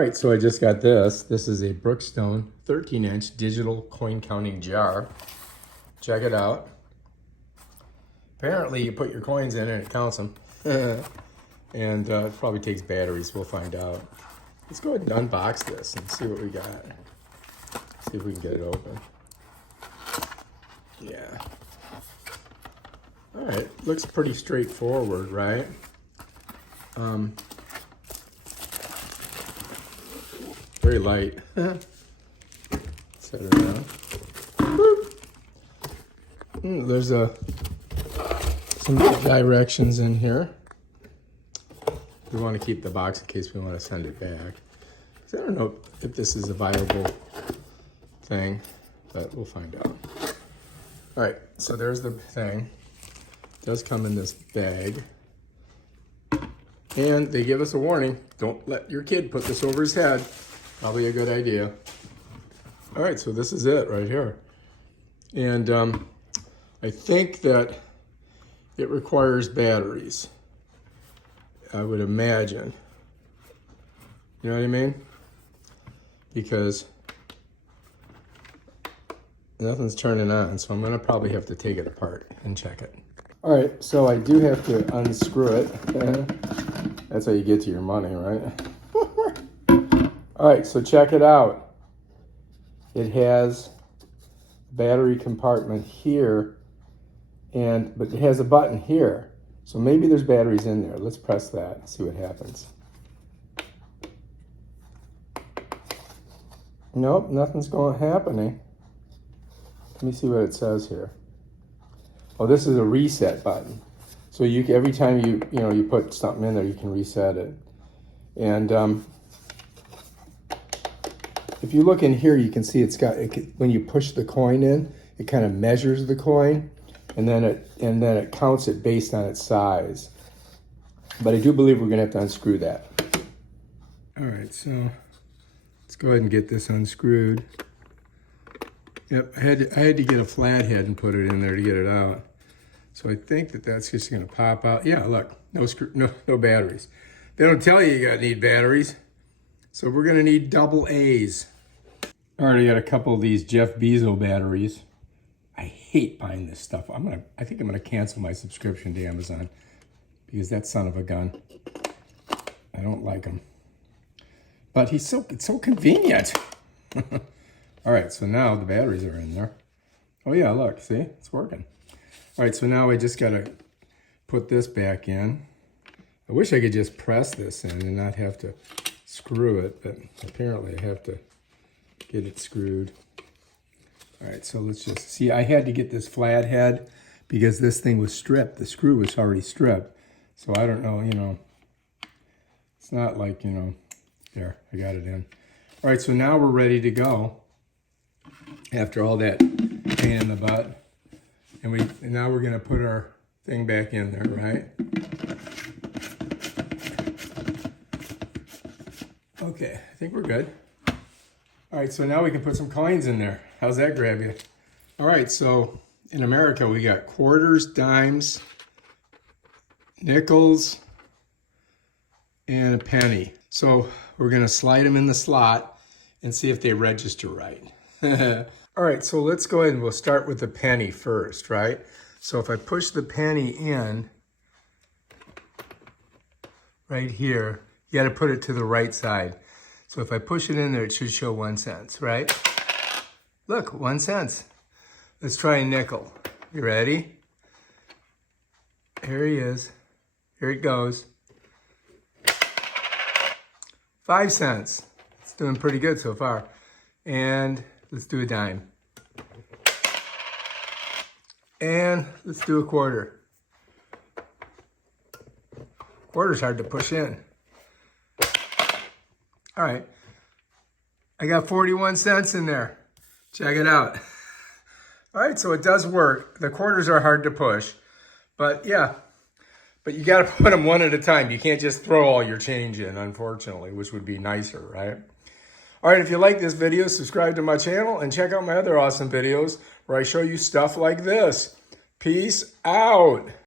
All right, so I just got this. This is a Brookstone 13-inch digital coin counting jar. Check it out. Apparently you put your coins in and it counts them. And it probably takes batteries, we'll find out. Let's go ahead and unbox this and see what we got. See if we can get it open. Yeah. All right, looks pretty straightforward, right? Very light. Set it down. There's some directions in here. We want to keep the box in case we want to send it back. I don't know if this is a viable thing, but we'll find out. All right, so there's the thing. It does come in this bag. And they give us a warning. Don't let your kid put this over his head. Probably a good idea. All right, so this is it right here. And I think that it requires batteries. I would imagine. You know what I mean? Because nothing's turning on, so I'm gonna probably have to take it apart and check it. All right, so I do have to unscrew it. That's how you get to your money, right? All right, so check it out. It has a battery compartment here, but it has a button here. So maybe there's batteries in there. Let's press that and see what happens. Nope, nothing's happening. Let me see what it says here. Oh, this is a reset button. So every time you put something in there, you can reset it. And if you look in here, you can see when you push the coin in, it kind of measures the coin, and then it counts it based on its size. But I do believe we're gonna have to unscrew that. All right, so let's go ahead and get this unscrewed. Yep, I had to get a flathead and put it in there to get it out. So I think that's just gonna pop out. Yeah, look, no batteries. They don't tell you need batteries. So we're gonna need double A's. I already got a couple of these Jeff Bezos batteries. I hate buying this stuff. I think I'm gonna cancel my subscription to Amazon because that son of a gun, I don't like him. But it's so convenient. All right, so now the batteries are in there. Oh yeah, look, see, it's working. All right, so now I just gotta put this back in. I wish I could just press this in and not have to screw it, but apparently I have to get it screwed. All right, so let's just see. I had to get this flathead because this thing was stripped. The screw was already stripped. So I don't know, it's not like, there, I got it in. All right, so now we're ready to go after all that pain in the butt. And now we're gonna put our thing back in there, right? Okay, I think we're good. All right, so now we can put some coins in there. How's that grab you? All right, so in America, we got quarters, dimes, nickels, and a penny. So we're gonna slide them in the slot and see if they register right. All right, so let's go ahead and we'll start with the penny first, right? So if I push the penny in right here, you gotta put it to the right side. So if I push it in there, it should show 1 cent, right? Look, 1 cent. Let's try a nickel. You ready? Here he is. Here it goes. 5 cents. It's doing pretty good so far. And let's do a dime. And let's do a quarter. Quarter's hard to push in. All right, I got 41 cents in there. Check it out. All right, so it does work. The quarters are hard to push, but yeah, but you gotta put them one at a time. You can't just throw all your change in, unfortunately, which would be nicer, right? All right, if you like this video, subscribe to my channel and check out my other awesome videos where I show you stuff like this. Peace out.